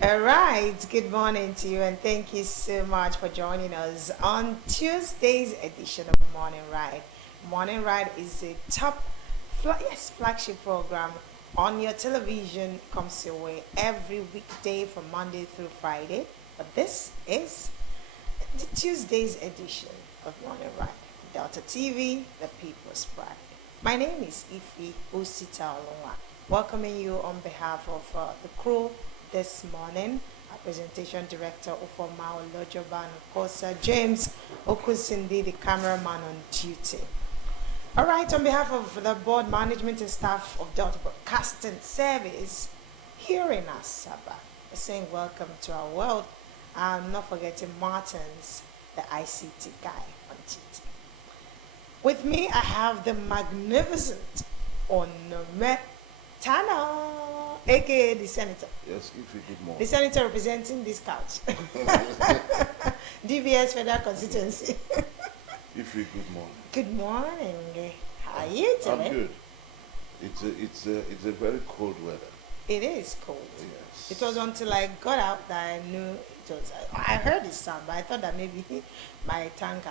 All right, good morning to you, and thank you so much for joining us on Tuesday's edition of Morning Ride. Morning Ride is a flagship program on your television. Comes your way every weekday from Monday through Friday. But this is the Tuesday's edition of Morning Ride. Delta TV, the People's Pride. My name is Ifi Osita Olonwa, welcoming you on behalf of the crew this morning. Our presentation director, Ufoma Olojoba, and of course, James Okusindi, the cameraman on duty. All right, on behalf of the board management and staff of Delta Broadcasting Service here in Asaba, we're saying welcome to our world. I'm not forgetting Martins, the ICT guy on duty. With me, I have the magnificent Onome Tana, aka the senator. Yes, if you did more. The senator representing this couch. DBS Federal Constituency. If you good morning. Good morning. How are you today? I'm good. It's a very cold weather. It is cold. Yes. It was until I got out that I knew it was. I heard the sound, but I thought that maybe my tank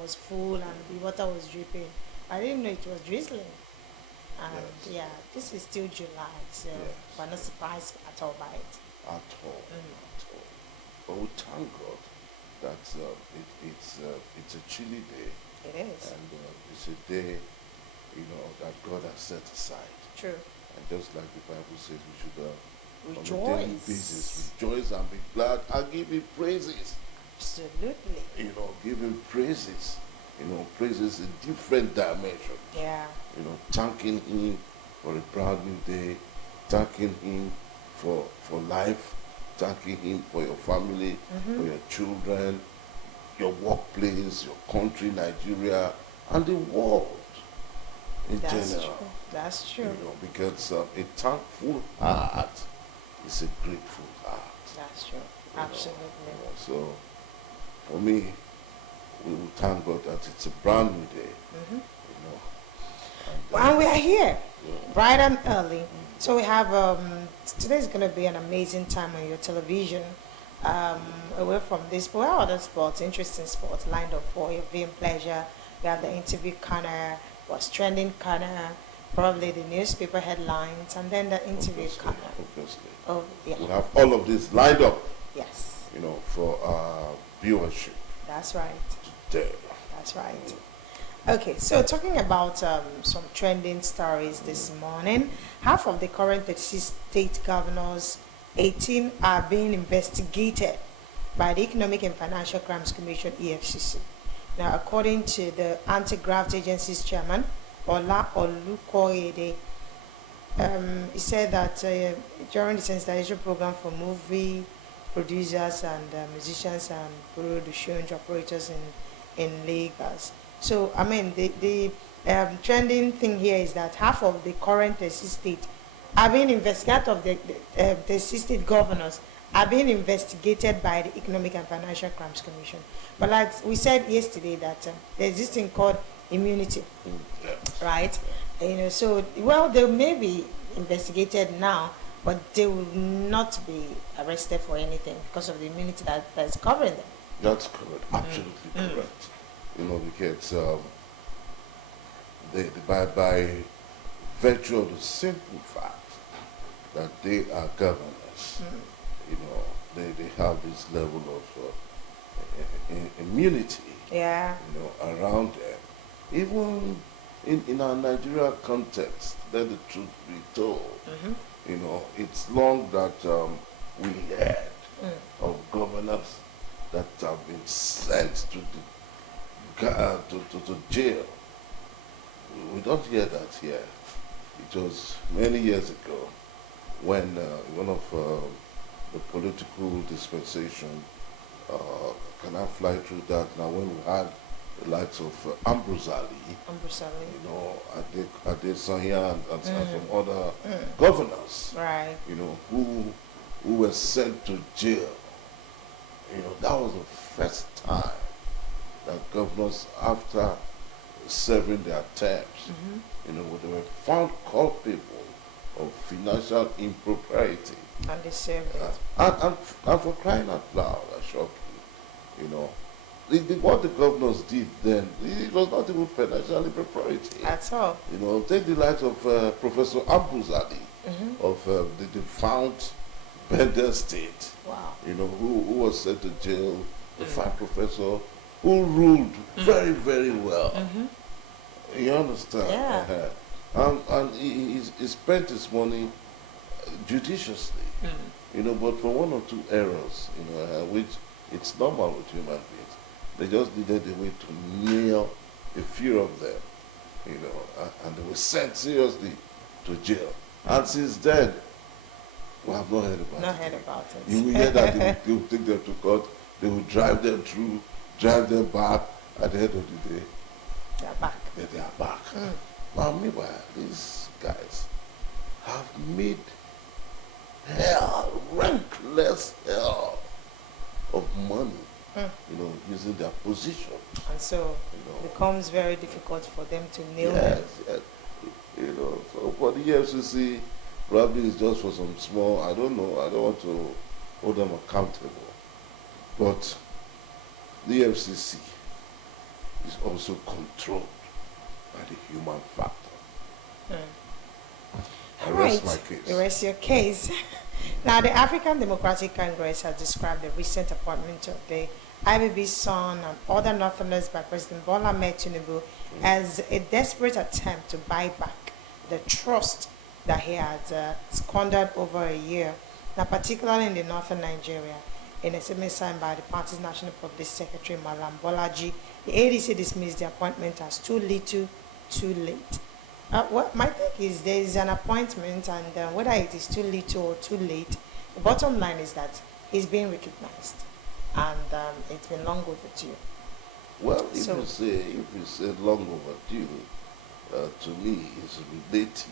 was full and the water was dripping. I didn't know it was drizzling. And Yes. yeah, this is still July, so Yes. we're not surprised at all by it. At all. At all. But we thank God that it's a chilly day, It is. and it's a day, that God has set aside. True. And just like the Bible says, we should on a daily Rejoice. basis rejoice and be glad and give Him praises. Absolutely. Give Him praises. Praises in different dimensions. Yeah. Thanking Him for a brand new day, thanking Him for life, thanking Him for your family, for your children, your workplace, your country, Nigeria, and the world in That's general. true. That's true. Because a thankful heart is a grateful heart. That's true. know. Absolutely. So, for me, we will thank God that it's a brand new day. Well, we are here, Yeah. bright and early. So we have today's going to be an amazing time on your television. Away from this, but we have other sports, interesting sports lined up for your viewing pleasure. We have the interview corner, what's trending corner, probably the newspaper headlines, and then the interview corner. Obviously. Oh, yeah. We have all of this lined up, Yes, for our viewership that's right. today. That's right. Okay, so talking about some trending stories this morning, half of the current 36 state governors, 18 are being investigated by the Economic and Financial Crimes Commission, EFCC. Now, according to the Anti-Graft Agency's chairman, Ola Olukoyede, he said that during the sensitization program for movie producers and musicians and production operators in Lagos. So, I mean, the trending thing here is that half of the current state are being investigated, of the state governors are being investigated by the Economic and Financial Crimes Commission. But like we said yesterday that there's this thing called immunity, right? So, well, they may be investigated now, but they will not be arrested for anything because of the immunity that's covering them. That's correct. Absolutely correct. Because by virtue of the simple fact that they are governors, they have this level of immunity, Yeah. around them. Even in our Nigeria context, let the truth be told, it's long that we heard of governors that have been sent to jail. We don't hear that here. It was many years ago when one of the political dispensation, can I fly through that now, when we had the likes of Ambrosali, Adesanya and some other governors, Right. who were sent to jail. That was the first time that governors, after serving their terms, when they were found culpable of financial impropriety. And they serve Uh, it. and for crying out loud, I shock you. You know, what the governors did then, it was not even financial impropriety. At all. You know, take the light of Professor Ambuzadi Mm-hmm. of the defunct Bender State, Wow. you know, who was sent to jail, the fine professor who ruled very, very well. Mm-hmm. You understand? Yeah. And he spent his money judiciously, you know, but for one or two errors, you know, which it's normal with human beings. They just needed a way to nail a few of them, you know, and they were sent seriously to jail. And since then, we have not heard about Not it. heard about it. You will hear that they will take them to court, they will drive them through, drive them back. At the end of the day, They're back. they are back. Now, meanwhile, these guys have made hell, reckless hell of money, you know, using their position. And so You know. it becomes very difficult for them to nail Yes, them. yes. You know, so for the FCC, probably it's just for some small, I don't know, I don't want to hold them accountable. But the FCC is also controlled by the human factor. I rest my case. You rest your case. Now, the African Democratic Congress has described the recent appointment of the IBB son and other Northerners by President Bola Ahmed Tinubu as a desperate attempt to buy back the trust that he had squandered over a year, now particularly in the northern Nigeria. In a statement signed by the party's National Public Secretary, Malam Bolaji, the ADC dismissed the appointment as too little, too late. What my take is there is an appointment, and whether it is too little or too late, the bottom line is that he's being recognized, and it's been long overdue. Well, if you say long overdue, to me, it's relative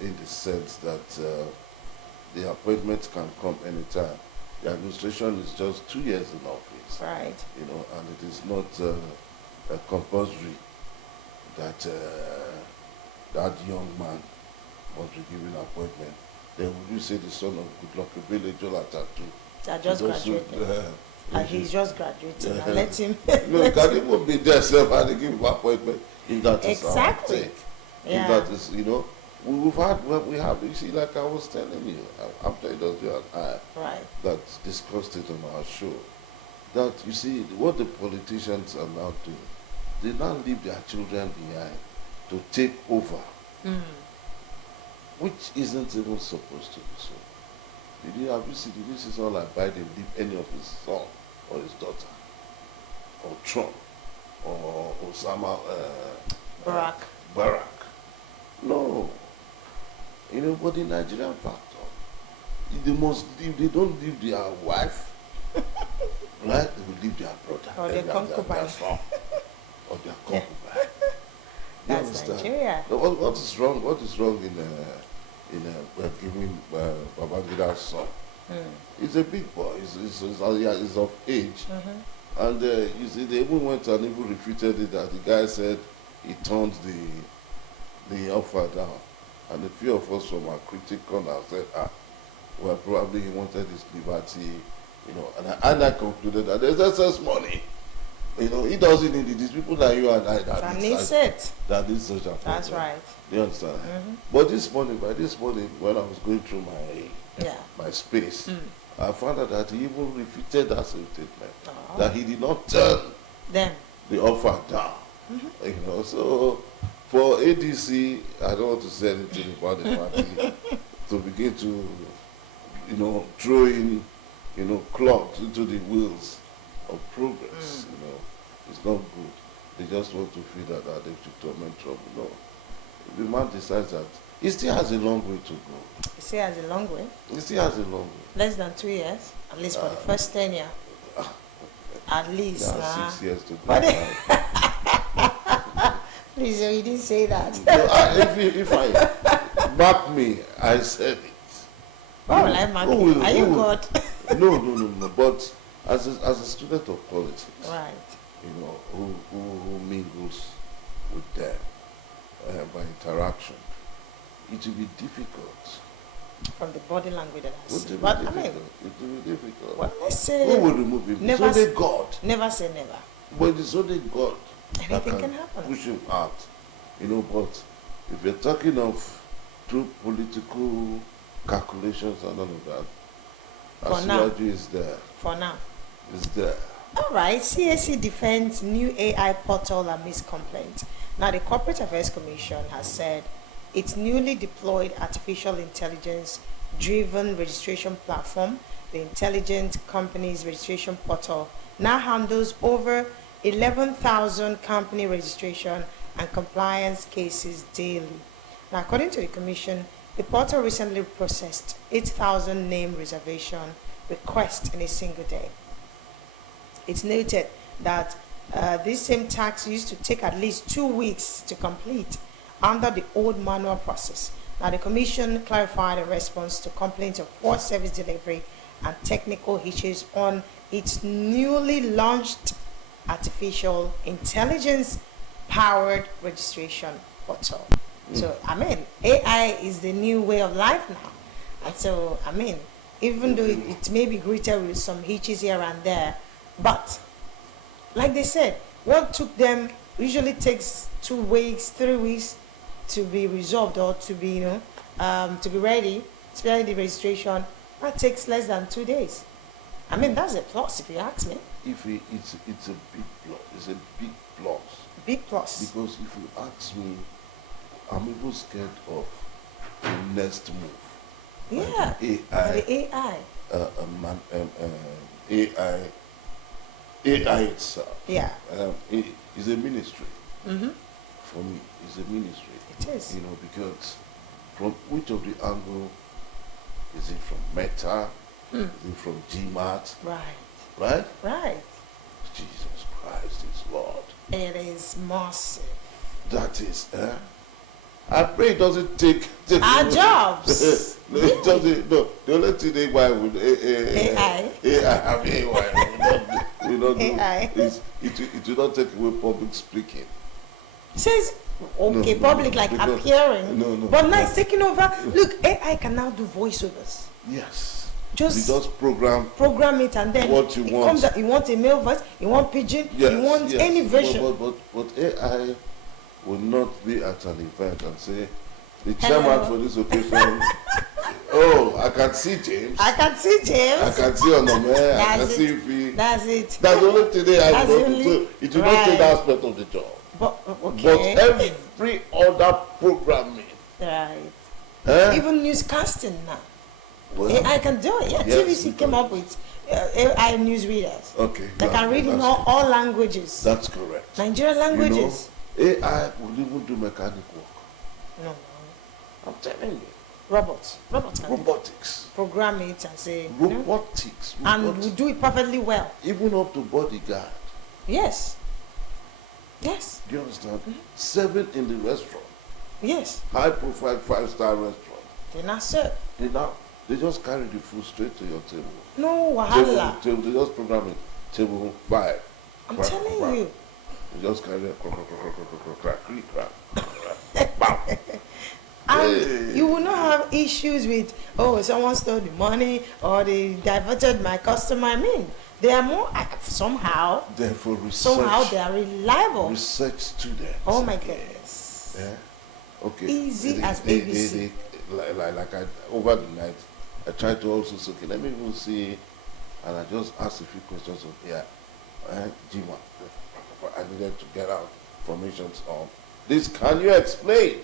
in the sense that the appointment can come anytime. The administration is just 2 years in office, Right. you know, and it is not compulsory that that young man must be given an appointment. Then would you say the son of Goodluck Ebele Jonathan too? That just graduated. And he's just graduating. And let him. No, he can even be there self and they give him appointment if that is Exactly. our take. Yeah. If that is, you know, we have, you see, like I was telling you, after it was you and I, Right. that discussed it on our show, that you see, what the politicians are now doing, they now leave their children behind to take over, which isn't even supposed to be so. Have you seen, this is not like Biden leave any of his son or his daughter, or Trump, or Osama Barack. No. You know, but the Nigerian factor, they must leave, they don't leave their wife, right? They will leave their brother. Or their concubine. Their son, or their concubine. You That's understand? Nigeria. No, what is wrong? What is wrong in giving Babangida's son? He's a big boy. He's of age, and you see, they even went and even refuted it that the guy said he turned the offer down, and a few of us from our critic corner said, well, probably he wanted his liberty, you know, and I concluded that there's excess money. You know, he doesn't need it. These people like you and I That needs it. that need such a That's right. You understand? But by this morning, when I was going through my space, I found out that he even refuted that same statement. That he did not turn the offer down. You know, so for ADC, I don't want to say anything about the party to begin to, you know, throw in, you know, clogs into the wheels of progress. You know, it's not good. They just want to feel that they should torment trouble. No, the man decides that he still has a long way to go. He still has a long way. He still has a long way. Less than 2 years, at least for the first tenure. At least. Yeah, 6 years to go. But please, you didn't say that. No, if I mark me, I said it. Why will I mark you? Are you God? No. But as a student of politics, Right. you know, who mingles with them by interaction, it will be difficult. From the body language that I It see. will be But I difficult. mean, It will be difficult. well, let's Who say will remove him? never, It's only God. never say never. But it's only God that Anything can can happen. push him out. But if you're talking of true political calculations and all of that, For now. Asiwaju is there. For now. Is there. All right, CAC defends new AI portal amidst complaints. Now, the Corporate Affairs Commission has said its newly deployed artificial intelligence driven registration platform, the Intelligent Companies Registration Portal, now handles over 11,000 company registration and compliance cases daily. Now, according to the Commission, the portal recently processed 8,000 name reservation requests in a single day. It's noted that this same tax used to take at least 2 weeks to complete under the old manual process. Now, the Commission clarified in response to complaints of poor service delivery and technical issues on its newly launched artificial intelligence powered registration portal. So, I mean, AI is the new way of life now. And so, I mean, even though it may be greeted with some hitches here and there, but like they said, what took them usually takes 2 weeks, 3 weeks to be resolved or to be, to be ready, especially the registration, that takes less than 2 days. I mean, that's a plus if you ask me. It's a big plus. It's a big plus. Big plus. Because if you ask me, I'm even scared of the next move. Yeah. Like the AI. AI itself. Yeah. It is a ministry. Mm-hmm. For me, it's a ministry. It is. Because from which of the angle is it from Meta? Is it from GMAT? Right. Right? Right. Jesus Christ is Lord. It is massive. That is, I pray it doesn't take Our jobs. No, it doesn't. No, the only thing they why would AI. I mean, why we don't do AI. is it will not take away public speaking. Says okay, No, public like because- appearing. no, But now it's taking over. Look, AI can now do voiceovers. Yes. Just You just program. program it and then What you it want. comes out. You want a male voice, you want pigeon, Yes, you want yes. any version. But AI will not be at an event and say the Hello. chairman for this occasion. Oh, I can see James. I can see James. I can see Onome. I can That's see it. if he. That's it. That's the only thing they have That's to only- do. So it will not take right. that aspect of the job. But okay. But every other programming, Right. Even newscasting now. well, AI can do it. Yeah, yes, TVC came because- up with AI news readers. okay, They can read in that's- all languages. That's correct. Nigerian languages. AI will even do mechanic work. No, no. I'm telling you, Robots. Robots can robotics, program it and say, you know, robotics, and we robotics, do it perfectly well. even up to bodyguard. Yes. Yes. Do you understand? 7 in the restaurant, Yes. high-profile 5-star restaurant. They're not served. They just carry the food straight to your table. No wahala. Table, they just program it. Table 5. I'm Crack, telling crack. you. They just carry it. Crack. Bam. And Hey. you will not have issues with, oh, someone stole the money or they diverted my customer. I mean, they are more, somehow Therefore, research. Somehow they are reliable. Research students. Oh my goodness. Yeah. Okay. Easy as ABC. Like over the night, I tried to also say, okay, let me even see, and I just asked a few questions of Jima. I needed to get out formations on this. Can you explain?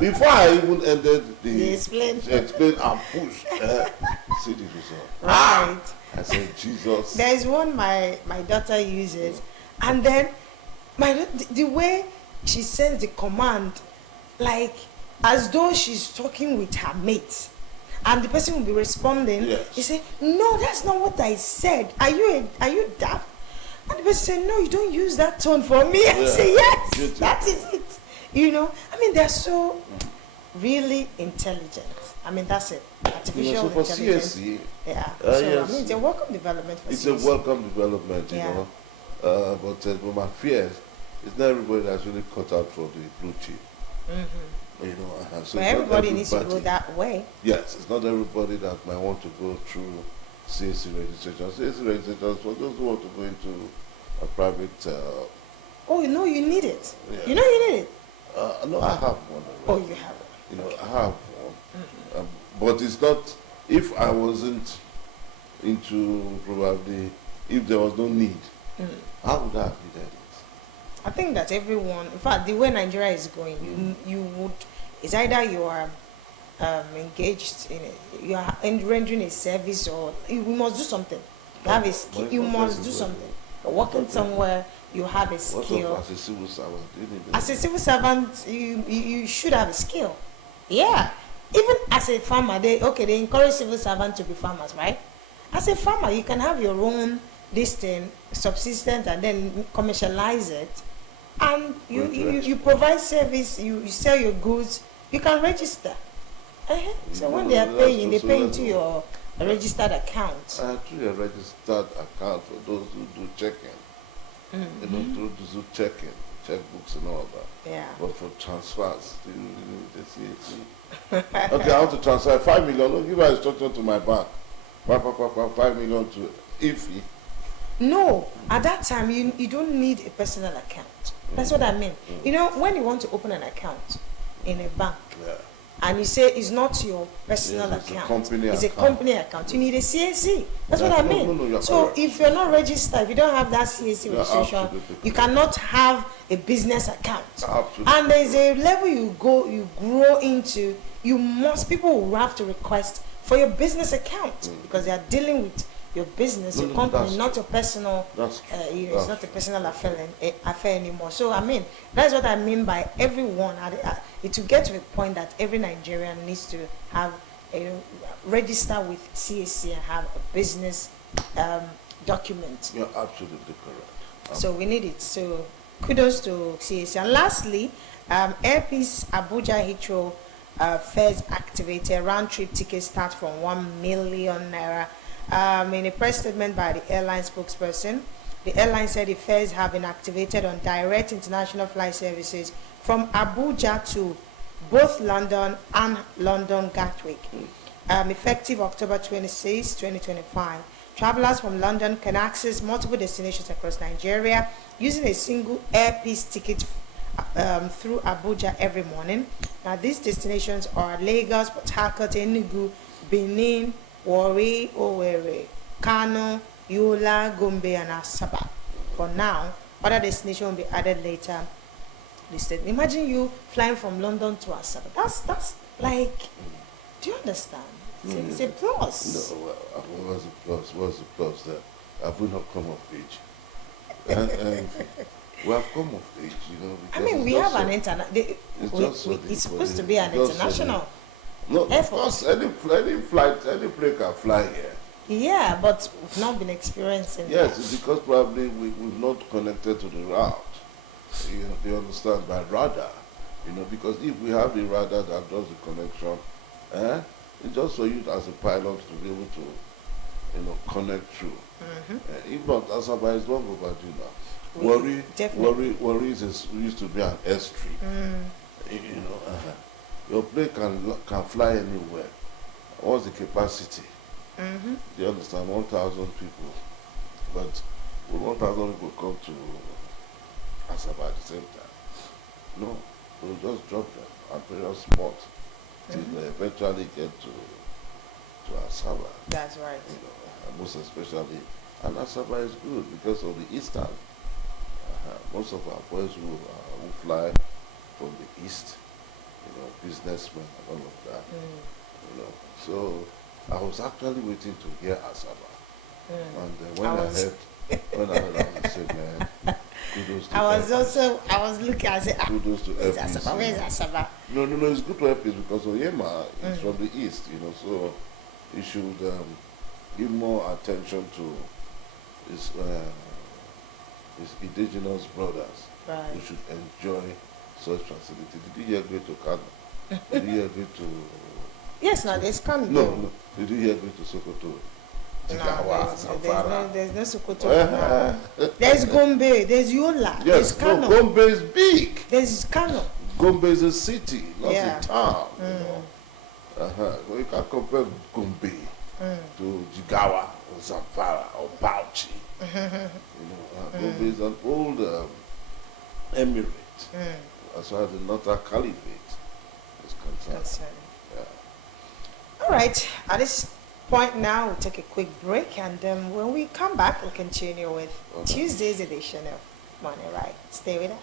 Before I even ended the explain and push, see the result. Right. I said, Jesus. There is one my daughter uses, and then the way she sends the command, like as though she's talking with her mate, and the person will be responding. Yes. He say, "No, that's not what I said. Are you daft?" And the person say, "No, you don't use that tone for me." I say, "Yes, Beautiful. that is it." I mean, they're so really intelligent. I mean, that's it. Artificial So for intelligence. CSC, Yeah. yes. I mean, it's a welcome development for it's CSC. a welcome development, Yeah. But my fears, it's not everybody that's really cut out for the blue chip. Mm-hmm. You know, so But it's not everybody needs to go everybody. that way. Yes, it's not everybody that might want to go through CAC registration. CAC registration is for those who want to go into a private. Oh, you know you need it. You know Yes. you need it. No, I have one Oh, already. you have it. You know, I have one. But it's not. If I wasn't into probably, if there was no need, how would I have needed it? I think that everyone, in fact, the way Nigeria is going, you would, it's either you are engaged in it, you are rendering a service, or you must do something. You have a skill, But you it's not must do everybody. something. You're working It's not somewhere, you have a What of skill. as a civil servant? Do you need As a it? civil servant, you should have a skill. Yeah. Even as a farmer, they encourage civil servants to be farmers, right? As a farmer, you can have your own this thing, subsistence, and then commercialize it, and you provide service, you sell your goods, you can register. So when they are paying, they pay into your registered account. Actually, a registered account for those who do checking. You know, those who checking, checkbooks and all that. Yeah. But for transfers, you need the CAC. Okay, I want to transfer 5 million. Don't give an instruction to my bank. 5 million to IFI. No, at that time you don't need a personal account. That's what I mean. You know, when you want to open an account in a bank, Yeah. and you say it's not your personal Yes, it's a account, company it's account. a company account, you need a CAC. That's what I No, mean. no, you're So correct. if you're not registered, if you don't have that CAC You're registration, absolutely you correct. cannot have a business account. Absolutely And there's a level you grow into, people will have to request for your business account, because they are dealing with your business, No, your no, company, that's not true. your personal. That's true. It's That's not a true. personal affair anymore. So I mean, that's what I mean by everyone. It will get to a point that every Nigerian needs to have register with CAC and have a business document. You're absolutely correct. So we need it. So kudos to CAC. And lastly, Airpeace Abuja Heathrow fares activated. Round trip tickets start from 1 million naira. In a press statement by the airline spokesperson, the airline said the fares have been activated on direct international flight services from Abuja to both London and London Gatwick. Effective October 26, 2025. Travelers from London can access multiple destinations across Nigeria using a single Airpeace ticket through Abuja every morning. Now, these destinations are Lagos, Port Harcourt, Enugu, Benin, Warri, Owerri, Kano, Yola, Gombe, and Asaba. For now, other destinations will be added later. Imagine you flying from London to Asaba. That's like, do you understand? It's a plus. No, what's the plus? What's the plus there? Have we not come of age? And we have come of age, you know. I mean, we have an it's supposed to be an international. No, of effort. course, any flight, any plane can fly here. Yeah, but we've not been experiencing Yes, that. it's because probably we've not connected to the route. You know, you understand, by radar. You know, because if we have the radar that does the connection, it's just for you as a pilot to be able to, you know, connect through. If not, Asaba is long overdue now. Worry used to be an airstrip. You know, your plane can fly anywhere. What's the capacity? Do you understand? 1,000 people. But will 1,000 people come to Asaba at the same time? No. We'll just drop them at various spots till they eventually get to Asaba. That's right. You know, and most especially, and Asaba is good because of the eastern. Most of our boys who fly from the east, you know, businessmen and all of that. You know, so I was actually waiting to hear Asaba, and when I heard, I said, man, kudos to I was looking, I said, kudos to where's Airpeace, Asaba? Where's Asaba? No, it's good to Airpeace because Oyema is from the east, you know, so you should give more attention to his indigenous brothers. Right. You should enjoy such facility. Did you hear go to Kano? Did you hear go to... Yes, now there's come. No. Did you hear go to Sokoto? Jigawa, Zamfara. There's no Sokoto now. There's Gombe, there's Yola, there's Yes, no, Kano, Gombe is big. there's Kano. Gombe is a city, not Yeah. a town. You know. So you can compare Gombe to Jigawa or Zamfara or Bauchi. Gombe is an old emirate, as far as the Northern Caliphate is concerned. That's it. Yeah. All right, at this point now, we'll take a quick break, and when we come back, we'll continue with Okay. Tuesday's edition of Money Right. Stay with us.